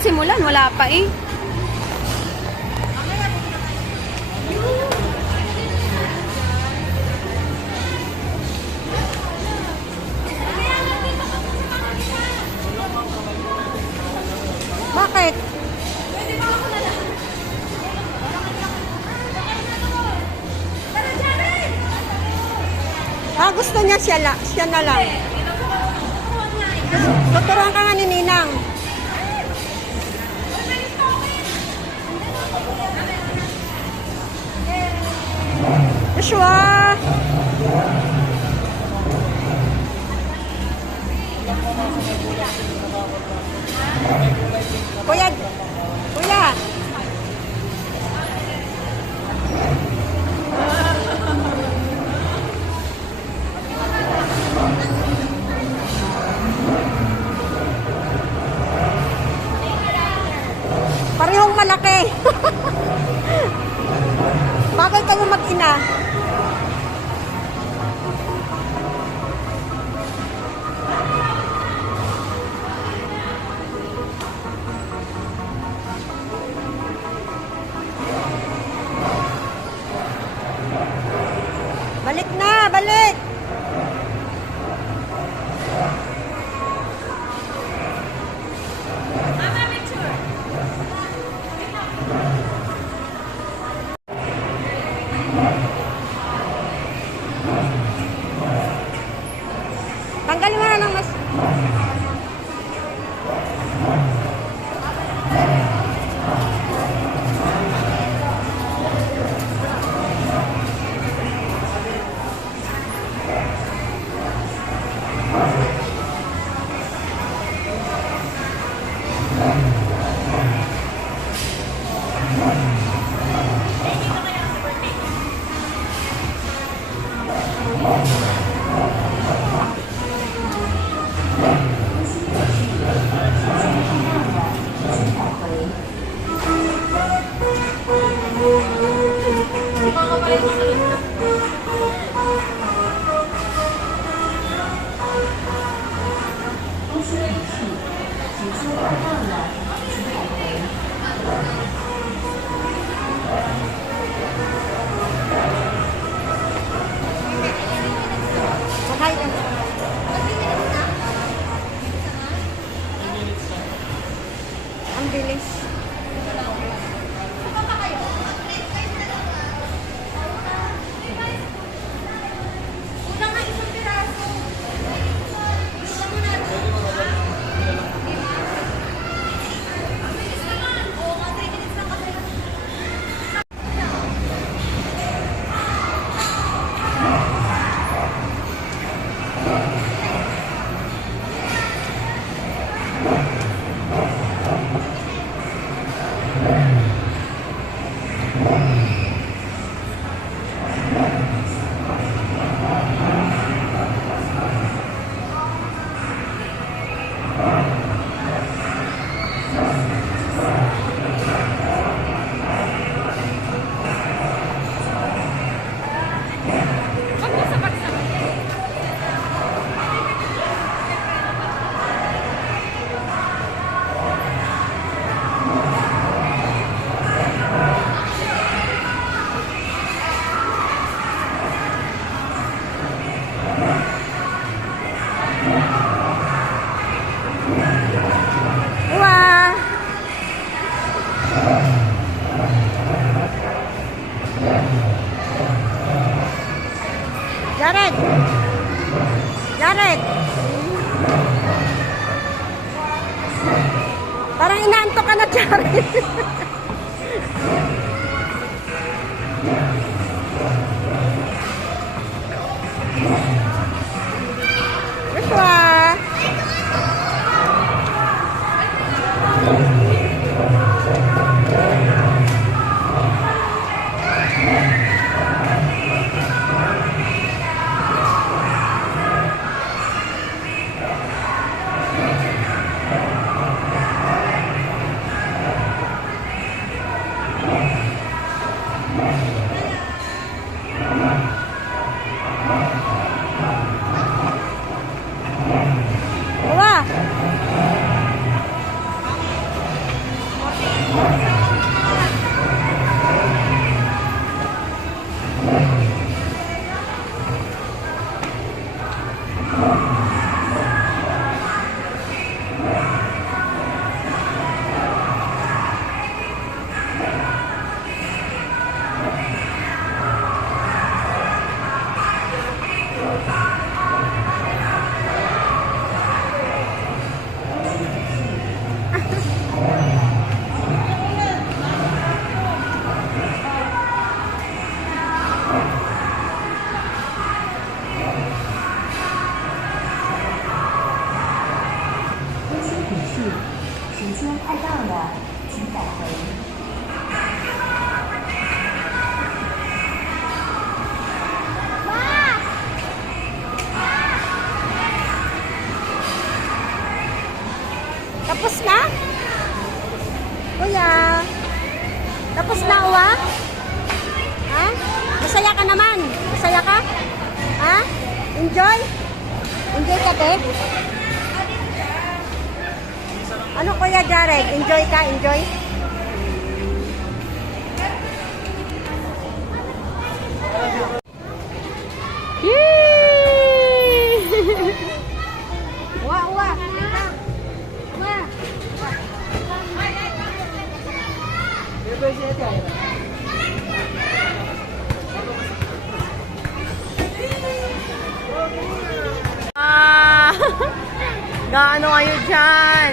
nagsimulan? Wala pa eh. Bakit? Gusto niya siya na lang. Tuturuan ka nga ni Ninang. Joshua! Kuya! Kuya! Parehong malaki. Bakit kayo mag-ina? Balik na, balik! Tanggalin mo na ng mas... Ang bilis. Jared! Jared! Parang inaantok ka na, Jared. Joshua! Tapos na? Kuya. Tapos na, uwa? Ha? Masaya ka naman? Masaya ka? Ha? Enjoy? Enjoy ka, te? Ano, Kuya Jared? Enjoy ka? Enjoy? Yay! Uwa, uwa. Uwa. Ah! Gaano kayo dyan?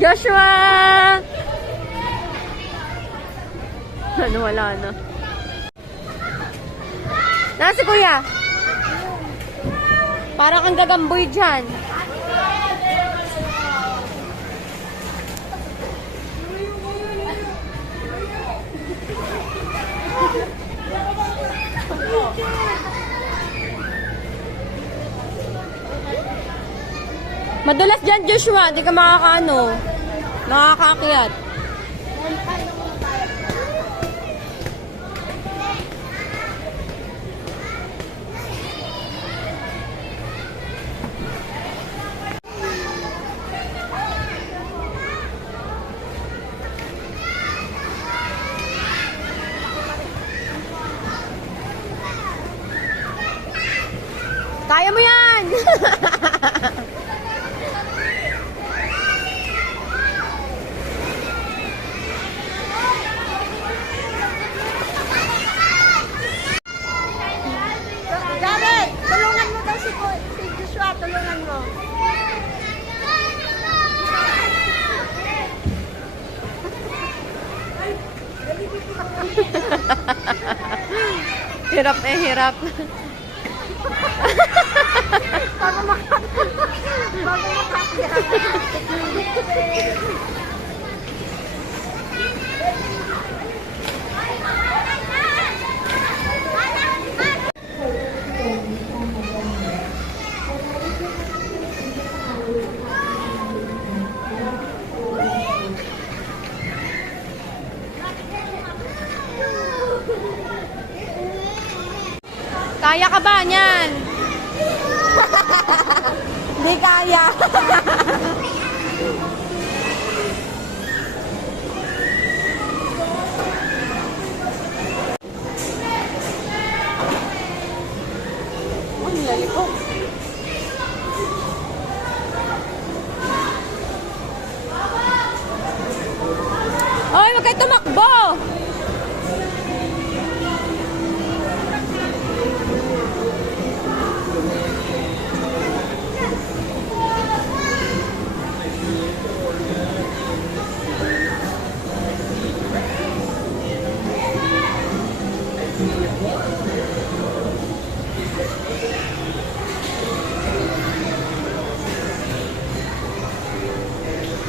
Joshua! Ano, wala na. Nasa kuya? Para kang gagamboy dyan. Madulas dyan, Joshua. Hindi ka makakaano. Makakaakyat. Kaya mo yan! Jared, tulungan mo daw si Joshua. Tulungan mo. Hirap eh, hirap. Bago makakya. Kaya ka ba niyan? Hindi kaya. Ang lali ko. Hoy, wag kayo tumakbo!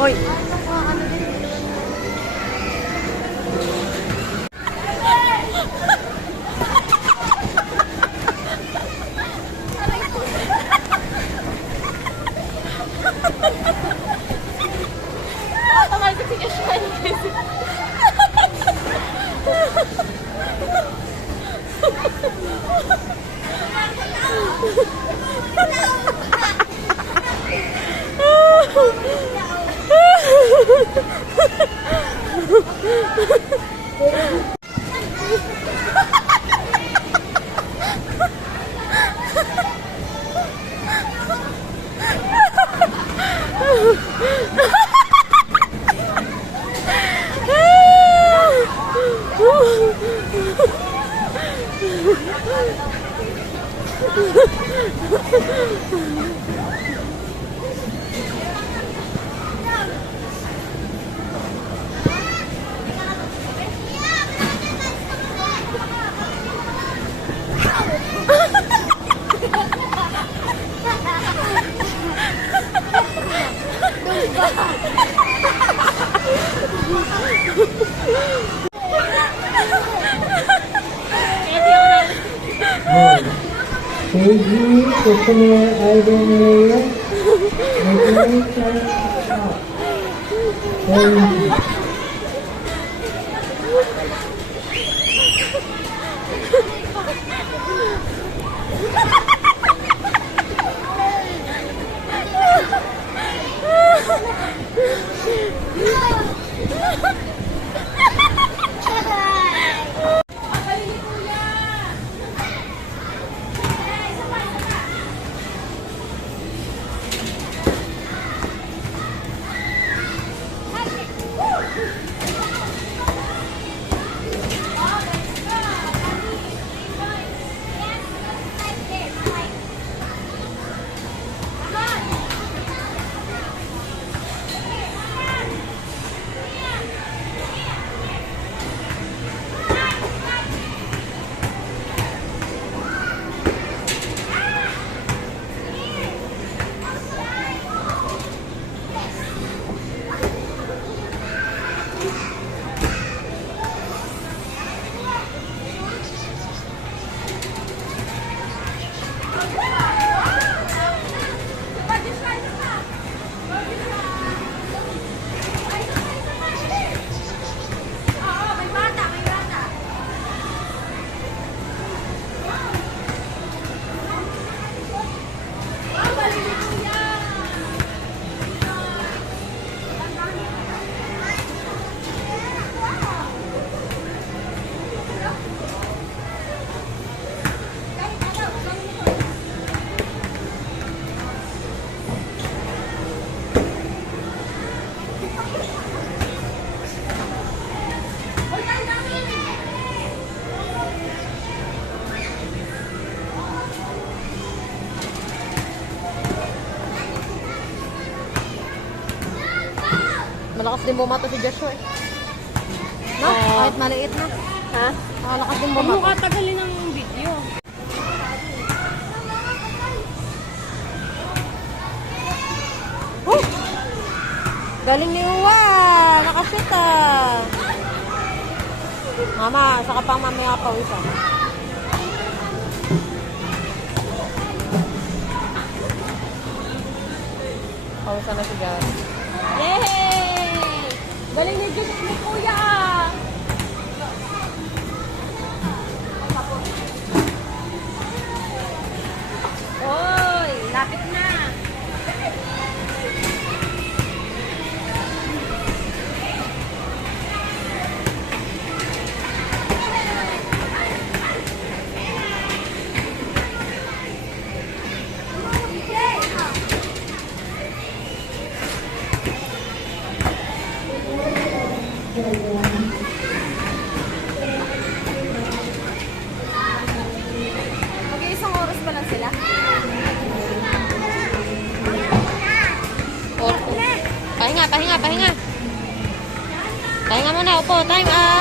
Hoy. KG, Customer Item Layer, Regulation Out. Malakas din bumato si Joshua eh. No? Kahit maliit na. Ha? Malakas din Huwag mo bumato. katagalin ng video. Galing ni Uwa. Nakashoot ah. Mama, saka pang mamaya pawisan. Pawisan na si Gary. Yay! Galing ni Diyos ni Kuya! Oy! Lapit na! Mag-iisang oras pa lang sila. Pahinga, pahinga, pahinga. Pahinga muna, upo. Time out.